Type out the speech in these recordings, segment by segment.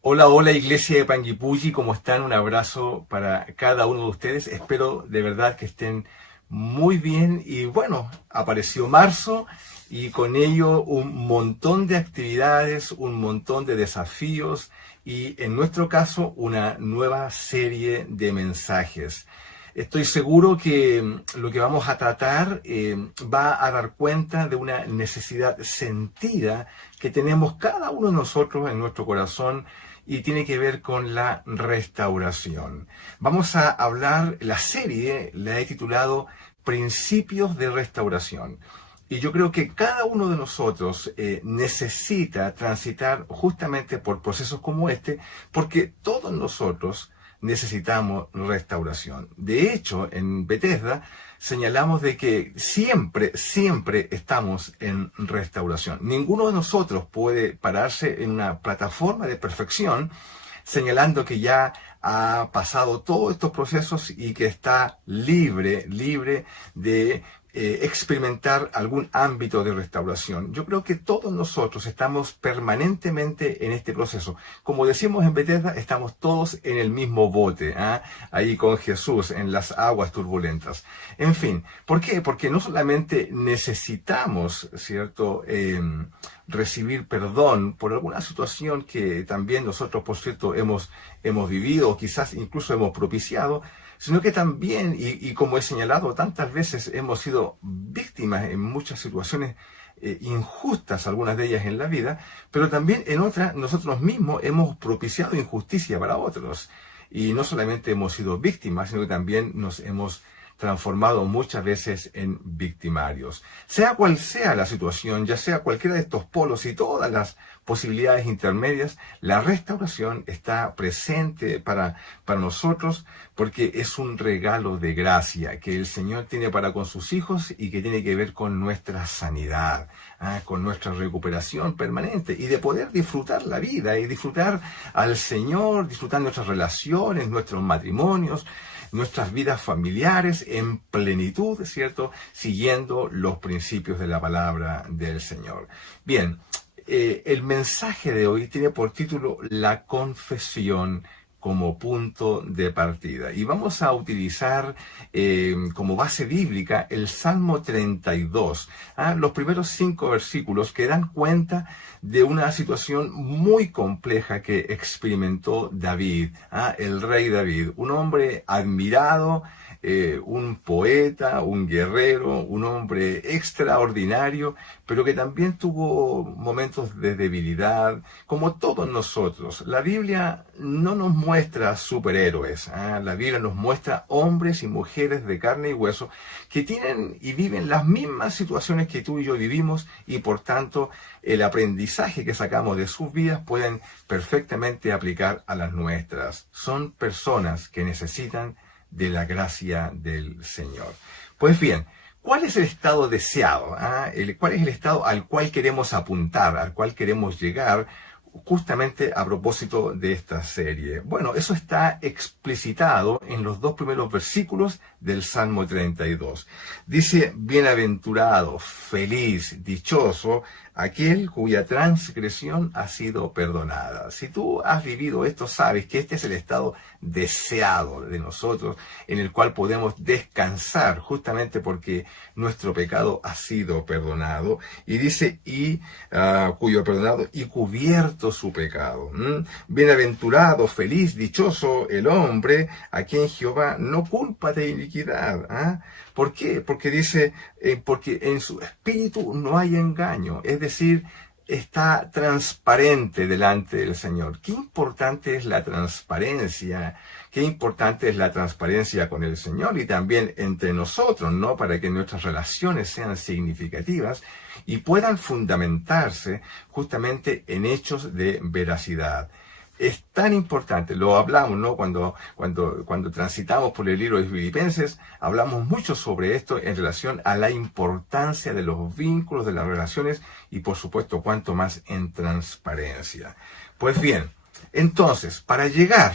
Hola, hola Iglesia de Panguipulli, ¿cómo están? Un abrazo para cada uno de ustedes. Espero de verdad que estén muy bien y bueno, apareció marzo y con ello un montón de actividades, un montón de desafíos y en nuestro caso una nueva serie de mensajes. Estoy seguro que lo que vamos a tratar va a dar cuenta de una necesidad sentida que tenemos cada uno de nosotros en nuestro corazón y tiene que ver con la restauración. Vamos a hablar, la serie la he titulado Principios de Restauración. Y yo creo que cada uno de nosotros necesita transitar justamente por procesos como este, porque todos nosotros necesitamos restauración. De hecho, en Bethesda señalamos de que siempre estamos en restauración. Ninguno de nosotros puede pararse en una plataforma de perfección señalando que ya ha pasado todos estos procesos y que está libre de experimentar algún ámbito de restauración. Yo creo que todos nosotros estamos permanentemente en este proceso. Como decimos en Bethesda, estamos todos en el mismo bote, ¿eh? Ahí con Jesús en las aguas turbulentas. En fin, ¿por qué? Porque no solamente necesitamos, ¿cierto?, recibir perdón por alguna situación que también nosotros, por cierto, hemos vivido o quizás incluso hemos propiciado, sino que también, y como he señalado tantas veces, hemos sido víctimas en muchas situaciones injustas, algunas de ellas en la vida, pero también en otras nosotros mismos hemos propiciado injusticia para otros. Y no solamente hemos sido víctimas, sino que también nos hemos transformado muchas veces en victimarios. Sea cual sea la situación, ya sea cualquiera de estos polos y todas las posibilidades intermedias, la restauración está presente para nosotros porque es un regalo de gracia que el Señor tiene para con sus hijos y que tiene que ver con nuestra sanidad, con nuestra recuperación permanente y de poder disfrutar la vida y disfrutar al Señor, disfrutar nuestras relaciones, nuestros matrimonios, nuestras vidas familiares en plenitud, ¿cierto? Siguiendo los principios de la palabra del Señor. Bien, el mensaje de hoy tiene por título La confesión como punto de partida. Y vamos a utilizar como base bíblica el Salmo 32, los primeros 5 versículos que dan cuenta de una situación muy compleja que experimentó David, el rey David, un hombre admirado, un poeta, un guerrero, un hombre extraordinario, pero que también tuvo momentos de debilidad, como todos nosotros. La Biblia no nos muestra superhéroes, la Biblia nos muestra hombres y mujeres de carne y hueso que tienen y viven las mismas situaciones que tú y yo vivimos y por tanto el aprendizaje que sacamos de sus vidas pueden perfectamente aplicar a las nuestras. Son personas que necesitan de la gracia del Señor. Pues bien, ¿cuál es el estado deseado? ¿Cuál es el estado al cual queremos apuntar, al cual queremos llegar justamente a propósito de esta serie? Bueno, eso está explicitado en los 2 primeros versículos del Salmo 32. Dice, bienaventurado, feliz, dichoso, aquel cuya transgresión ha sido perdonada. Si tú has vivido esto, sabes que este es el estado deseado de nosotros, en el cual podemos descansar justamente porque nuestro pecado ha sido perdonado. Y dice, cuyo perdonado y cubierto su pecado. Bienaventurado, feliz, dichoso el hombre a quien Jehová no culpa de iniquidad. ¿Por qué? Porque dice, porque en su espíritu no hay engaño, es decir, está transparente delante del Señor. Qué importante es la transparencia, qué importante es la transparencia con el Señor y también entre nosotros, ¿no? Para que nuestras relaciones sean significativas y puedan fundamentarse justamente en hechos de veracidad. Es tan importante, lo hablamos, ¿no? Cuando transitamos por el libro de Filipenses, hablamos mucho sobre esto en relación a la importancia de los vínculos, de las relaciones y por supuesto cuanto más en transparencia. Pues bien, Entonces, para llegar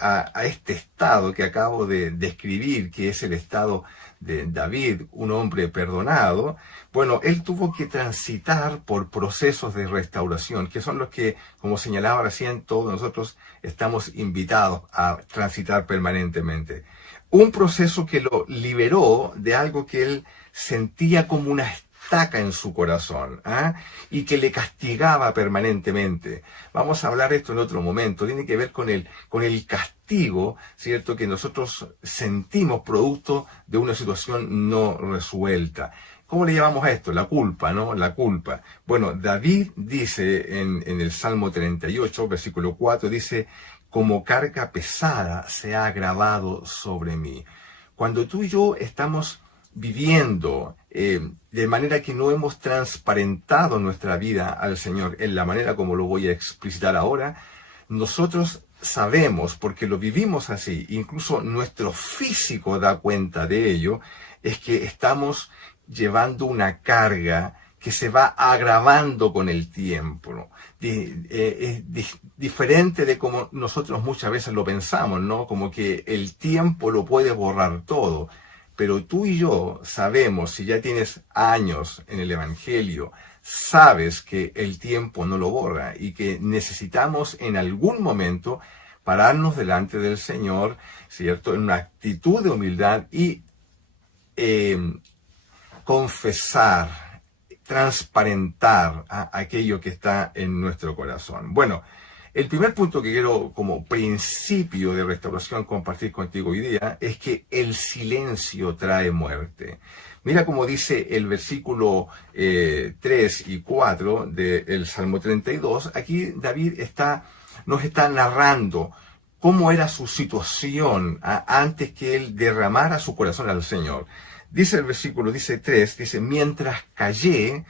a este estado que acabo de describir, que es el estado de David, un hombre perdonado, bueno, él tuvo que transitar por procesos de restauración, que son los que, como señalaba recién, todos nosotros estamos invitados a transitar permanentemente. Un proceso que lo liberó de algo que él sentía como una estaca en su corazón, ¿ah? Y que le castigaba permanentemente. Vamos a hablar de esto en otro momento. Tiene que ver con el castigo, ¿cierto?, que nosotros sentimos producto de una situación no resuelta. ¿Cómo le llamamos a esto? La culpa, ¿no? La culpa. Bueno, David dice en el Salmo 38, versículo 4, dice: como carga pesada se ha agravado sobre mí. Cuando tú y yo estamos viviendo de manera que no hemos transparentado nuestra vida al Señor en la manera como lo voy a explicitar ahora, nosotros sabemos, porque lo vivimos así, incluso nuestro físico da cuenta de ello, es que estamos llevando una carga que se va agravando con el tiempo, ¿no? Es diferente de como nosotros muchas veces lo pensamos, ¿no? Como que el tiempo lo puede borrar todo. Pero tú y yo sabemos, si ya tienes años en el Evangelio, sabes que el tiempo no lo borra y que necesitamos en algún momento pararnos delante del Señor, ¿cierto?, en una actitud de humildad y confesar, transparentar aquello que está en nuestro corazón. Bueno, el primer punto que quiero como principio de restauración compartir contigo hoy día es que el silencio trae muerte. Mira cómo dice el versículo 3 y 4 del Salmo 32. Aquí David nos está narrando cómo era su situación antes que él derramara su corazón al Señor. Dice el versículo, dice 3, dice: mientras callé,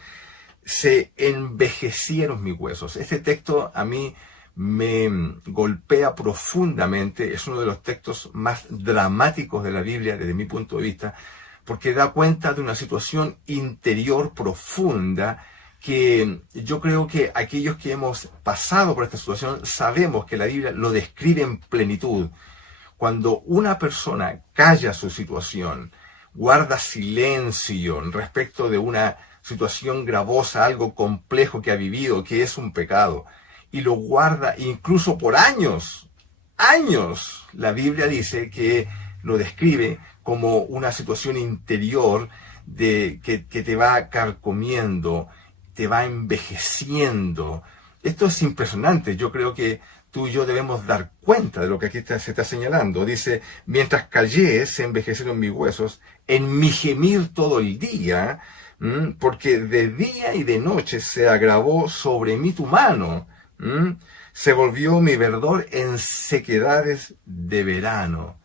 se envejecieron mis huesos. Este texto a mí me golpea profundamente, es uno de los textos más dramáticos de la Biblia desde mi punto de vista, porque da cuenta de una situación interior profunda que yo creo que aquellos que hemos pasado por esta situación sabemos que la Biblia lo describe en plenitud. Cuando una persona calla su situación, guarda silencio respecto de una situación gravosa, algo complejo que ha vivido, que es un pecado, y lo guarda incluso por años, la Biblia dice que lo describe como una situación interior que te va carcomiendo, te va envejeciendo. Esto es impresionante. Yo creo que tú y yo debemos dar cuenta de lo que aquí se está señalando. Dice: mientras callé, se envejecieron mis huesos, en mi gemir todo el día, porque de día y de noche se agravó sobre mí tu mano. Se volvió mi verdor en sequedades de verano.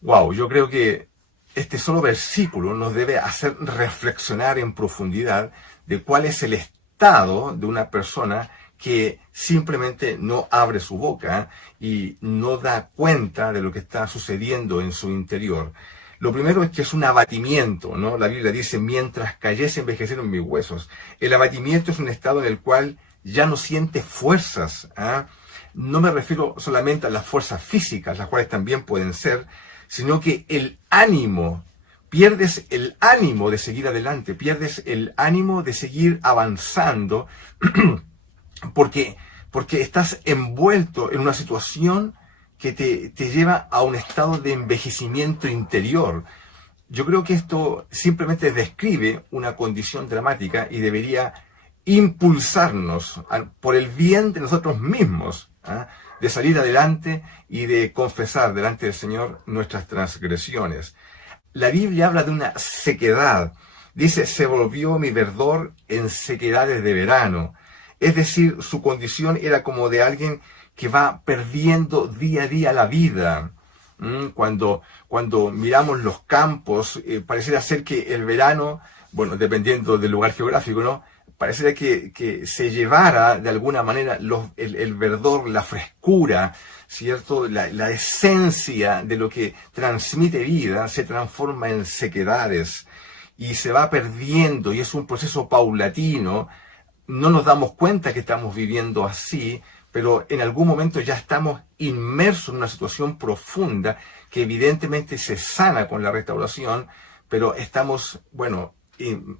Wow, yo creo que este solo versículo nos debe hacer reflexionar en profundidad de cuál es el estado de una persona que simplemente no abre su boca y no da cuenta de lo que está sucediendo en su interior. Lo primero es que es un abatimiento, ¿no? La Biblia dice: mientras callé, se envejecieron mis huesos. El abatimiento es un estado en el cual ya no sientes fuerzas. No me refiero solamente a las fuerzas físicas, las cuales también pueden ser, sino que el ánimo, pierdes el ánimo de seguir adelante, pierdes el ánimo de seguir avanzando, porque estás envuelto en una situación que te lleva a un estado de envejecimiento interior. Yo creo que esto simplemente describe una condición dramática y debería impulsarnos por el bien de nosotros mismos, de salir adelante y de confesar delante del Señor nuestras transgresiones. La Biblia habla de una sequedad. Dice: se volvió mi verdor en sequedades de verano. Es decir, su condición era como de alguien que va perdiendo día a día la vida. Cuando miramos los campos, pareciera ser que el verano, bueno, dependiendo del lugar geográfico, ¿no?, pareciera que se llevara de alguna manera el verdor, la frescura, ¿cierto? La esencia de lo que transmite vida se transforma en sequedades y se va perdiendo, y es un proceso paulatino no nos damos cuenta que estamos viviendo así, pero en algún momento ya estamos inmersos en una situación profunda que evidentemente se sana con la restauración, pero estamos, bueno,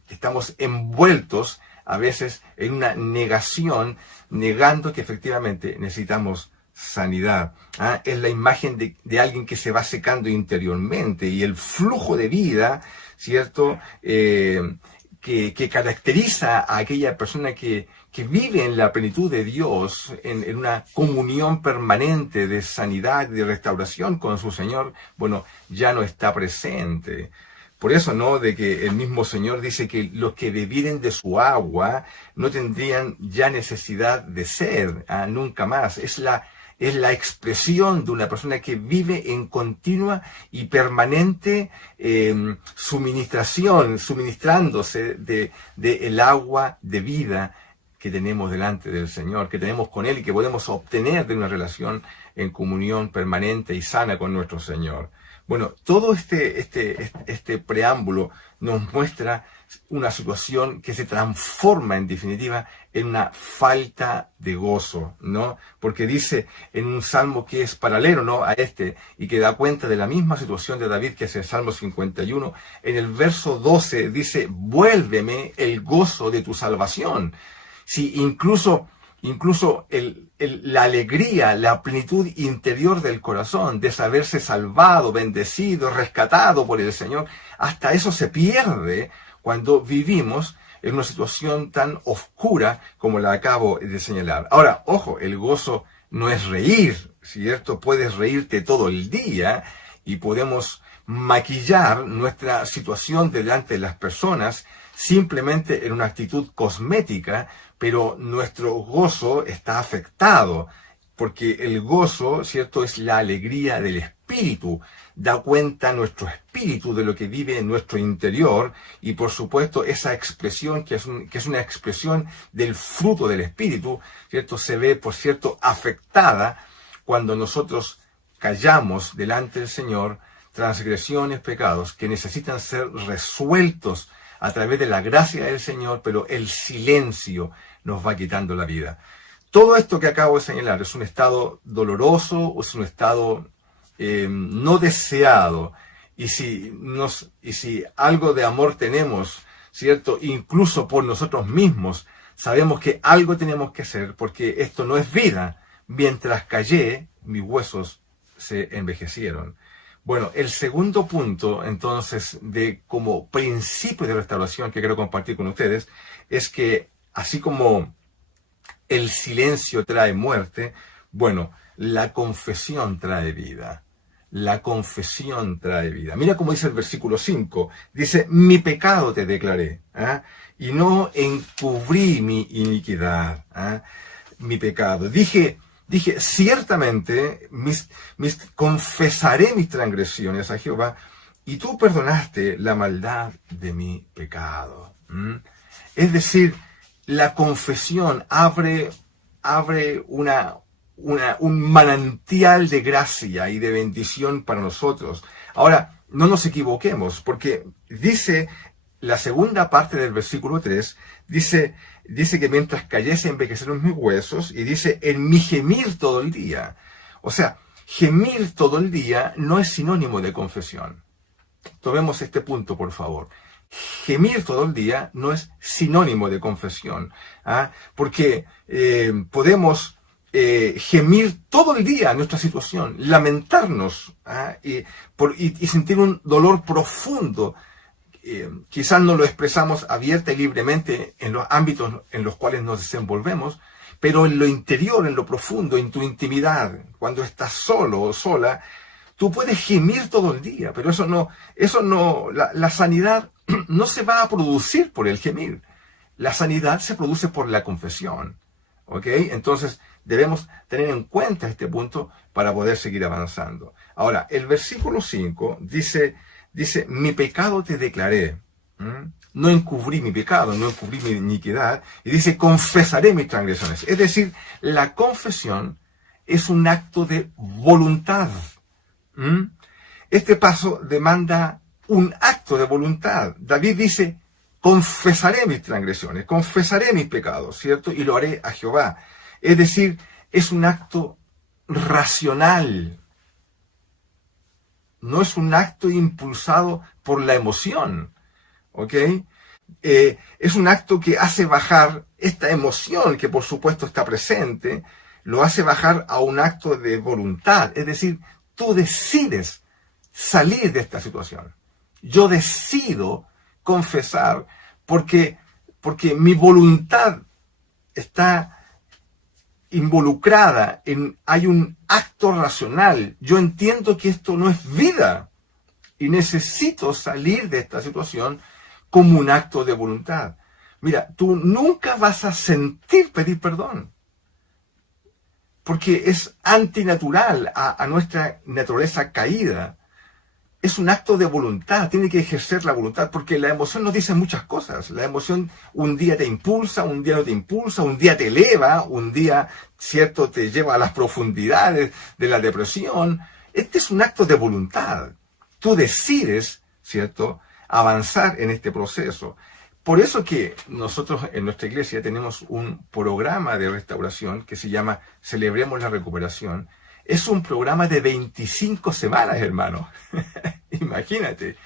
estamos envueltos a veces en una negación, negando que efectivamente necesitamos sanidad. Es la imagen de alguien que se va secando interiormente, y el flujo de vida, ¿cierto?, que caracteriza a aquella persona que vive en la plenitud de Dios, en una comunión permanente de sanidad y de restauración con su Señor, bueno, ya no está presente. Por eso, ¿no?, de que el mismo Señor dice que los que bebieren de su agua no tendrían ya necesidad de sed, nunca más. Es la expresión de una persona que vive en continua y permanente suministrándose de el agua de vida que tenemos delante del Señor, que tenemos con Él y que podemos obtener de una relación en comunión permanente y sana con nuestro Señor. Bueno, todo este preámbulo nos muestra una situación que se transforma en definitiva en una falta de gozo, ¿no? Porque dice en un salmo que es paralelo, ¿no?, a este, y que da cuenta de la misma situación de David, que es el Salmo 51, en el verso 12 dice: vuélveme el gozo de tu salvación. Sí, incluso la alegría, la plenitud interior del corazón de saberse salvado, bendecido, rescatado por el Señor, hasta eso se pierde cuando vivimos en una situación tan oscura como la acabo de señalar. Ahora, ojo, el gozo no es reír, ¿cierto? Puedes reírte todo el día y podemos maquillar nuestra situación delante de las personas simplemente en una actitud cosmética, pero nuestro gozo está afectado, porque el gozo, ¿cierto?, es la alegría del espíritu, da cuenta nuestro espíritu de lo que vive en nuestro interior, y por supuesto esa expresión, que es una expresión del fruto del espíritu, ¿cierto?, se ve, por cierto, afectada cuando nosotros callamos delante del Señor transgresiones, pecados que necesitan ser resueltos a través de la gracia del Señor, pero el silencio nos va quitando la vida. Todo esto que acabo de señalar es un estado doloroso, es un estado no deseado, y si algo de amor tenemos, ¿cierto?, incluso por nosotros mismos, sabemos que algo tenemos que hacer, porque esto no es vida. Mientras callé, mis huesos se envejecieron. Bueno, el segundo punto, entonces, de como principio de restauración que quiero compartir con ustedes, es que así como el silencio trae muerte, bueno, la confesión trae vida. La confesión trae vida. Mira cómo dice el versículo 5. Dice: mi pecado te declaré, y no encubrí mi iniquidad, mi pecado. Dije, ciertamente confesaré mis transgresiones a Jehová, y tú perdonaste la maldad de mi pecado. Es decir, la confesión abre un manantial de gracia y de bendición para nosotros. Ahora, no nos equivoquemos, porque dice la segunda parte del versículo 3, dice que mientras callé envejecieron mis huesos, y dice: en mi gemir todo el día. O sea, gemir todo el día no es sinónimo de confesión. Tomemos este punto, por favor. Gemir todo el día no es sinónimo de confesión, porque podemos gemir todo el día nuestra situación, lamentarnos, y sentir un dolor profundo. Quizás no lo expresamos abierta y libremente en los ámbitos en los cuales nos desenvolvemos, pero en lo interior, en lo profundo, en tu intimidad, cuando estás solo o sola, tú puedes gemir todo el día, pero la sanidad no se va a producir por el gemir. La sanidad se produce por la confesión. ¿Ok? Entonces debemos tener en cuenta este punto para poder seguir avanzando. Ahora, el versículo 5 dice: mi pecado te declaré. No encubrí mi pecado, no encubrí mi iniquidad. Y dice: confesaré mis transgresiones. Es decir, la confesión es un acto de voluntad. Este paso demanda un acto de voluntad. David dice: confesaré mis transgresiones, confesaré mis pecados, ¿cierto? Y lo haré a Jehová. Es decir, es un acto racional. No es un acto impulsado por la emoción, ¿ok? Es un acto que hace bajar esta emoción que por supuesto está presente, lo hace bajar a un acto de voluntad. Es decir, tú decides salir de esta situación. Yo decido confesar porque mi voluntad está involucrada hay un acto racional. Yo entiendo que esto no es vida y necesito salir de esta situación como un acto de voluntad. Mira, tú nunca vas a sentir pedir perdón, porque es antinatural a nuestra naturaleza caída. Es un acto de voluntad, tiene que ejercer la voluntad, porque la emoción nos dice muchas cosas. La emoción un día te impulsa, un día no te impulsa, un día te eleva, un día, cierto, te lleva a las profundidades de la depresión. Este es un acto de voluntad. Tú decides, cierto, avanzar en este proceso. Por eso que nosotros en nuestra iglesia tenemos un programa de restauración que se llama Celebremos la Recuperación. Es un programa de 25 semanas, hermano. Imagínate.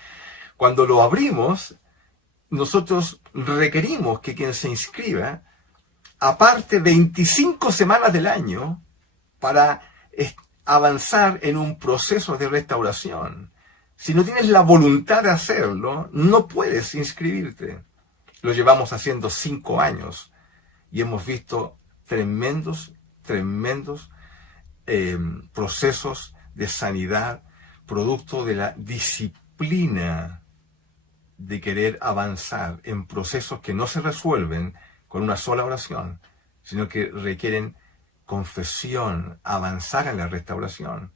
Cuando lo abrimos, nosotros requerimos que quien se inscriba aparte 25 semanas del año para avanzar en un proceso de restauración. Si no tienes la voluntad de hacerlo, no puedes inscribirte. Lo llevamos haciendo 5 años y hemos visto tremendos procesos de sanidad, producto de la disciplina de querer avanzar en procesos que no se resuelven con una sola oración, sino que requieren confesión, avanzar en la restauración.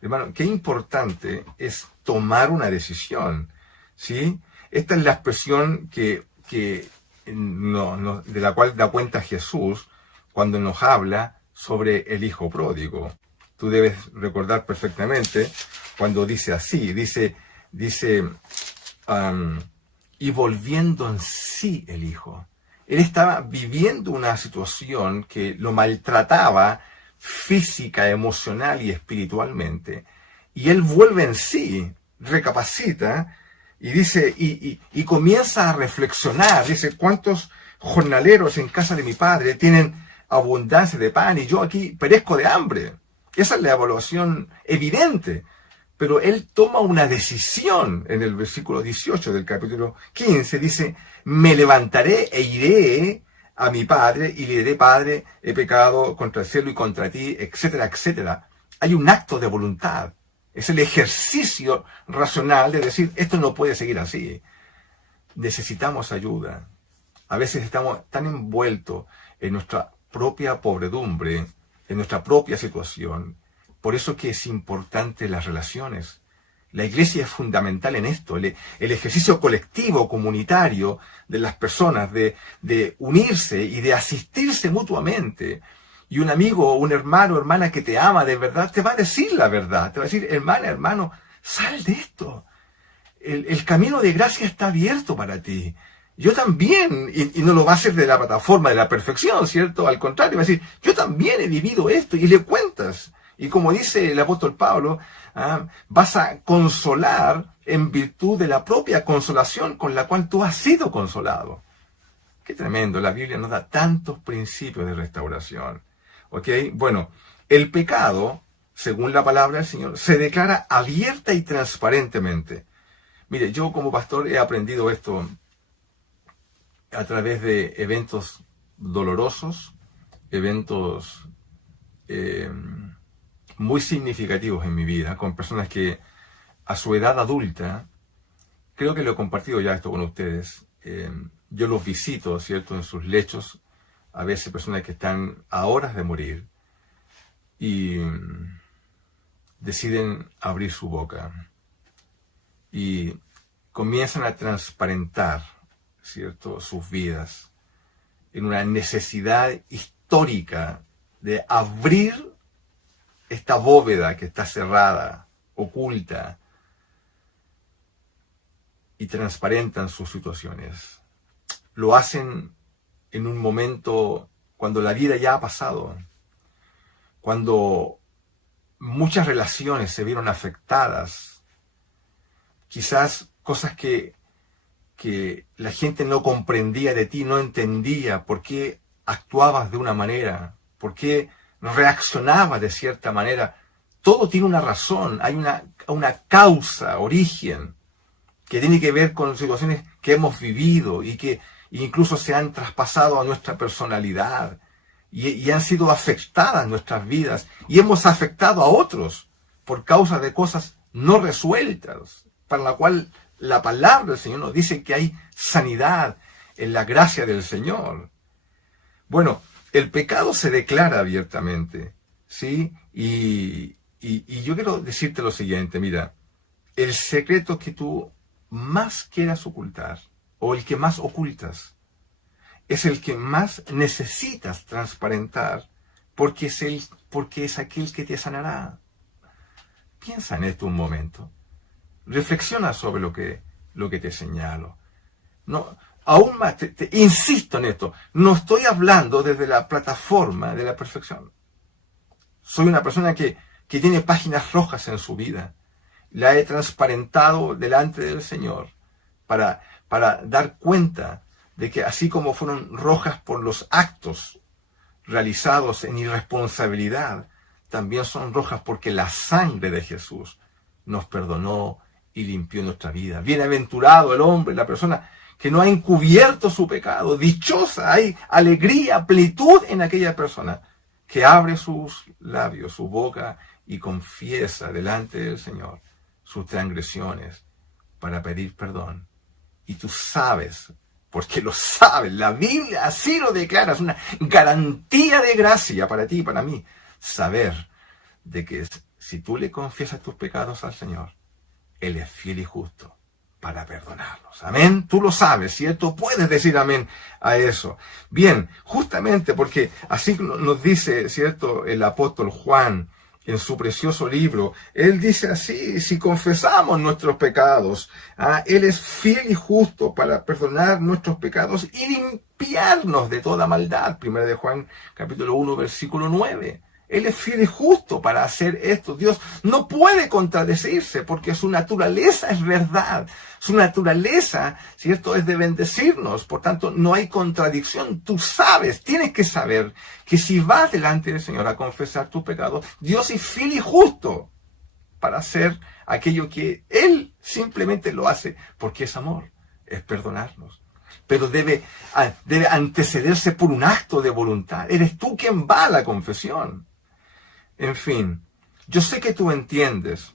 Hermano, qué importante es tomar una decisión, ¿sí? Esta es la expresión de la cual da cuenta Jesús cuando nos habla sobre el hijo pródigo. Tú debes recordar perfectamente cuando dice así, dice, y volviendo en sí el hijo. Él estaba viviendo una situación que lo maltrataba física, emocional y espiritualmente. Y él vuelve en sí, recapacita y dice, y comienza a reflexionar. Dice, ¿cuántos jornaleros en casa de mi padre tienen abundancia de pan y yo aquí perezco de hambre? Esa es la evaluación evidente. Pero él toma una decisión en el versículo 18 del capítulo 15. Dice, me levantaré e iré a mi padre y le diré, Padre, he pecado contra el cielo y contra ti, etcétera, etcétera. Hay un acto de voluntad. Es el ejercicio racional de decir, esto no puede seguir así. Necesitamos ayuda. A veces estamos tan envueltos en nuestra propia pobredumbre, en nuestra propia situación. Por eso que es importante las relaciones. La iglesia es fundamental en esto, el ejercicio colectivo, comunitario de las personas, de unirse y de asistirse mutuamente. Y un amigo, un hermano o hermana que te ama de verdad, te va a decir la verdad. Te va a decir, hermana, hermano, sal de esto. El camino de gracia está abierto para ti. Yo también, y no lo va a hacer de la plataforma de la perfección, ¿cierto? Al contrario, va a decir, yo también he vivido esto, y le cuentas. Y como dice el apóstol Pablo, vas a consolar en virtud de la propia consolación con la cual tú has sido consolado. Qué tremendo, la Biblia nos da tantos principios de restauración. ¿Ok? Bueno, el pecado, según la palabra del Señor, se declara abierta y transparentemente. Mire, yo como pastor he aprendido esto a través de eventos dolorosos, eventos muy significativos en mi vida, con personas que a su edad adulta, creo que lo he compartido ya esto con ustedes, yo los visito, ¿cierto?, en sus lechos, a veces personas que están a horas de morir y deciden abrir su boca y comienzan a transparentar, ¿cierto?, sus vidas en una necesidad histórica de abrir esta bóveda que está cerrada, oculta, y transparentan sus situaciones. lo hacen en un momento cuando la vida ya ha pasado, cuando muchas relaciones se vieron afectadas, quizás cosas que la gente no comprendía de ti, no entendía por qué actuabas de una manera, por qué reaccionabas de cierta manera. Todo tiene una razón, hay una causa, origen, que tiene que ver con situaciones que hemos vivido y que incluso se han traspasado a nuestra personalidad y han sido afectadas nuestras vidas y hemos afectado a otros por causa de cosas no resueltas, para la cual la palabra del Señor nos dice que hay sanidad en la gracia del Señor. Bueno, el pecado se declara abiertamente, ¿sí? Y yo quiero decirte lo siguiente, mira, el secreto que tú más quieras ocultar, o el que más ocultas, es el que más necesitas transparentar, porque es aquel que te sanará. Piensa en esto un momento. Reflexiona sobre lo que te señalo. No, aún más, te insisto en esto. No estoy hablando desde la plataforma de la perfección. Soy una persona que tiene páginas rojas en su vida. La he transparentado delante del Señor para dar cuenta de que así como fueron rojas por los actos realizados en irresponsabilidad, también son rojas porque la sangre de Jesús nos perdonó y limpió nuestra vida. Bienaventurado el hombre, la persona que no ha encubierto su pecado. Dichosa, hay alegría, plenitud en aquella persona que abre sus labios, su boca y confiesa delante del Señor sus transgresiones para pedir perdón. Y tú sabes, porque lo sabes, la Biblia así lo declara, es una garantía de gracia para ti y para mí, saber de que si tú le confiesas tus pecados al Señor, Él es fiel y justo para perdonarlos. Amén. Tú lo sabes, ¿cierto? Puedes decir amén a eso. Bien, justamente porque así nos dice, ¿cierto?, el apóstol Juan en su precioso libro. Él dice así: si confesamos nuestros pecados, Él es fiel y justo para perdonar nuestros pecados y limpiarnos de toda maldad. 1 de Juan capítulo 1 versículo 9. Él es fiel y justo para hacer esto. Dios no puede contradecirse porque su naturaleza es verdad. Su naturaleza, ¿cierto?, es de bendecirnos. Por tanto, no hay contradicción. Tú sabes, tienes que saber que si vas delante del Señor a confesar tus pecados, Dios es fiel y justo para hacer aquello que Él simplemente lo hace porque es amor, es perdonarnos. Pero debe antecederse por un acto de voluntad. Eres tú quien va a la confesión. En fin, yo sé que tú entiendes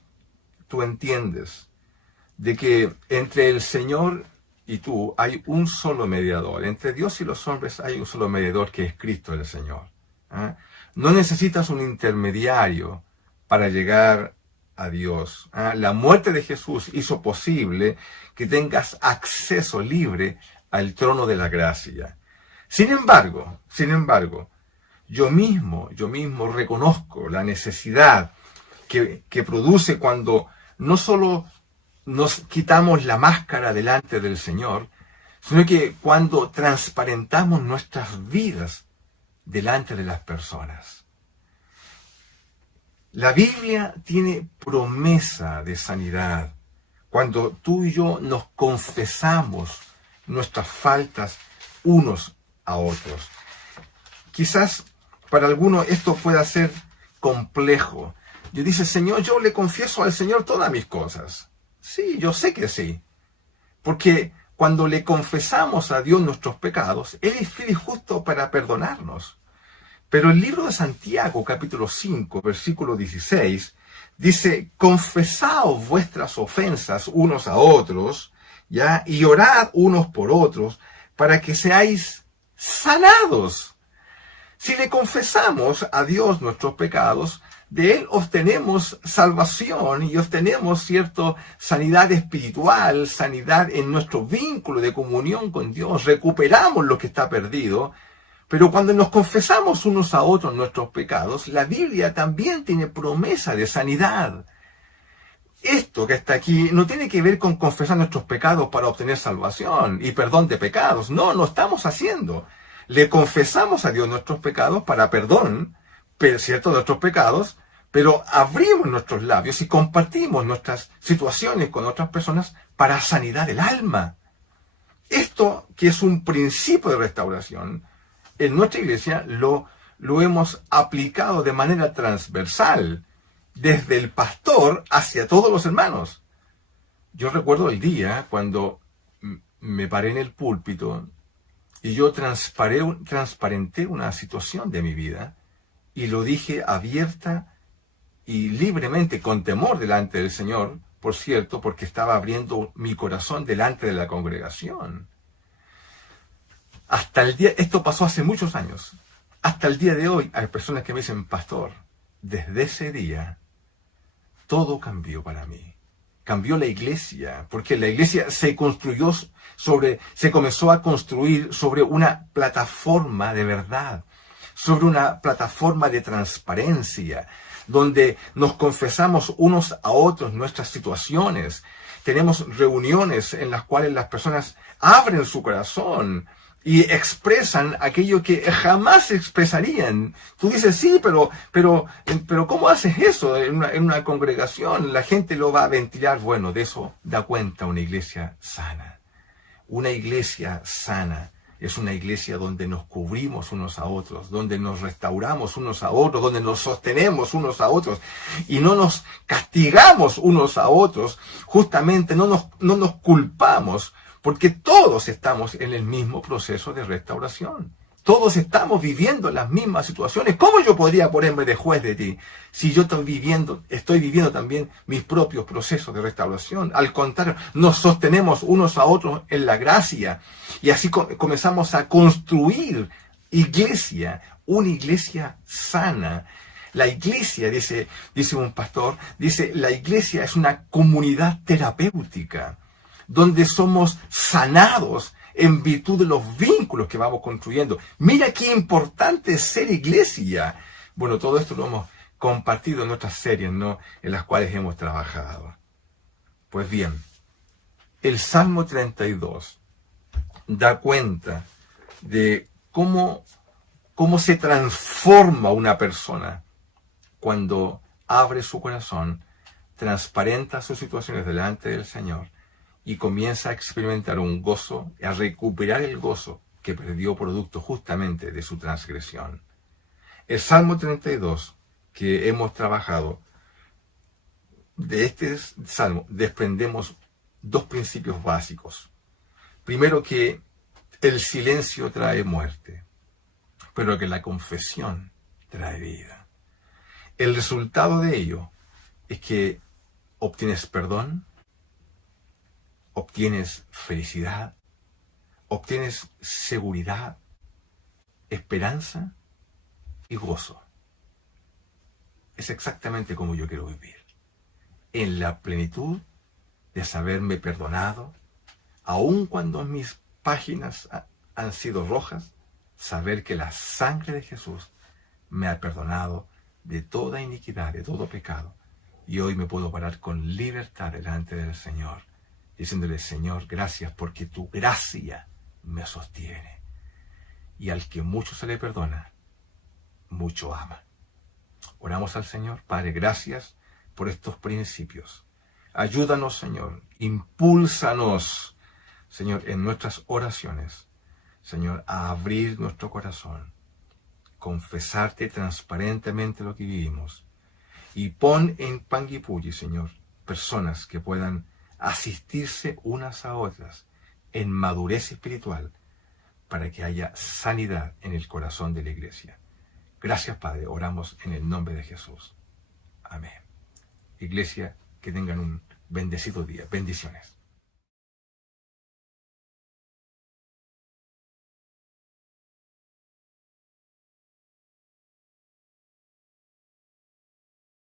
de que entre el Señor y tú hay un solo mediador. Entre Dios y los hombres hay un solo mediador, que es Cristo el Señor. No necesitas un intermediario para llegar a Dios. La muerte de Jesús hizo posible que tengas acceso libre al trono de la gracia. Sin embargo, yo mismo reconozco la necesidad que produce cuando no solo nos quitamos la máscara delante del Señor, sino que cuando transparentamos nuestras vidas delante de las personas. La Biblia tiene promesa de sanidad cuando tú y yo nos confesamos nuestras faltas unos a otros. Quizás para algunos esto pueda ser complejo. Yo dice: Señor, yo le confieso al Señor todas mis cosas. Sí, yo sé que sí. Porque cuando le confesamos a Dios nuestros pecados, Él es fiel y justo para perdonarnos. Pero el libro de Santiago, capítulo 5, versículo 16, dice: confesaos vuestras ofensas unos a otros, ¿ya? Y orad unos por otros, para que seáis sanados. Si le confesamos a Dios nuestros pecados, de Él obtenemos salvación y obtenemos, sanidad espiritual, sanidad en nuestro vínculo de comunión con Dios. Recuperamos lo que está perdido. Pero cuando nos confesamos unos a otros nuestros pecados, la Biblia también tiene promesa de sanidad. Cristo que está aquí no tiene que ver con confesar nuestros pecados para obtener salvación y perdón de pecados. No, no estamos haciendo. Le confesamos a Dios nuestros pecados para perdón, ¿cierto?, de nuestros pecados, pero abrimos nuestros labios y compartimos nuestras situaciones con otras personas para sanidad del alma. Esto, que es un principio de restauración, en nuestra iglesia lo hemos aplicado de manera transversal, desde el pastor hacia todos los hermanos. Yo recuerdo el día cuando me paré en el púlpito y yo transparenté una situación de mi vida y lo dije abierta y libremente, con temor delante del Señor, por cierto, porque estaba abriendo mi corazón delante de la congregación. Esto pasó hace muchos años. Hasta el día de hoy hay personas que me dicen, pastor, desde ese día todo cambió para mí. Cambió la iglesia, porque la iglesia se comenzó a construir sobre una plataforma de verdad, sobre una plataforma de transparencia, donde nos confesamos unos a otros nuestras situaciones. Tenemos reuniones en las cuales las personas abren su corazón y expresan aquello que jamás expresarían. Tú dices, sí, pero ¿cómo haces eso en una congregación? La gente lo va a ventilar. Bueno, de eso da cuenta una iglesia sana. Una iglesia sana es una iglesia donde nos cubrimos unos a otros, donde nos restauramos unos a otros, donde nos sostenemos unos a otros y no nos castigamos unos a otros. Justamente no nos culpamos, porque todos estamos en el mismo proceso de restauración. Todos estamos viviendo las mismas situaciones. ¿Cómo yo podría ponerme de juez de ti si yo estoy viviendo también mis propios procesos de restauración? Al contrario, nos sostenemos unos a otros en la gracia y así comenzamos a construir iglesia, una iglesia sana. La iglesia, dice un pastor, la iglesia es una comunidad terapéutica donde somos sanados en virtud de los vínculos que vamos construyendo. Mira qué importante es ser iglesia. Bueno, todo esto lo hemos compartido en otras series, ¿no?, en las cuales hemos trabajado. Pues bien, el Salmo 32 da cuenta de cómo se transforma una persona cuando abre su corazón, transparenta sus situaciones delante del Señor y comienza a experimentar un gozo, a recuperar el gozo que perdió producto justamente de su transgresión. El Salmo 32 que hemos trabajado, de este Salmo desprendemos dos principios básicos. Primero, que el silencio trae muerte, pero que la confesión trae vida. El resultado de ello es que obtienes perdón, obtienes felicidad, obtienes seguridad, esperanza y gozo. Es exactamente como yo quiero vivir. En la plenitud de saberme perdonado, aun cuando mis páginas han sido rojas, saber que la sangre de Jesús me ha perdonado de toda iniquidad, de todo pecado. Y hoy me puedo parar con libertad delante del Señor, diciéndole, Señor, gracias porque tu gracia me sostiene. Y al que mucho se le perdona, mucho ama. Oramos al Señor. Padre, gracias por estos principios. Ayúdanos, Señor. Impúlsanos, Señor, en nuestras oraciones, Señor, a abrir nuestro corazón, confesarte transparentemente lo que vivimos. Y pon en Panguipulli, Señor, personas que puedan asistirse unas a otras en madurez espiritual para que haya sanidad en el corazón de la iglesia. Gracias, Padre. Oramos en el nombre de Jesús. Amén. Iglesia, que tengan un bendecido día. Bendiciones.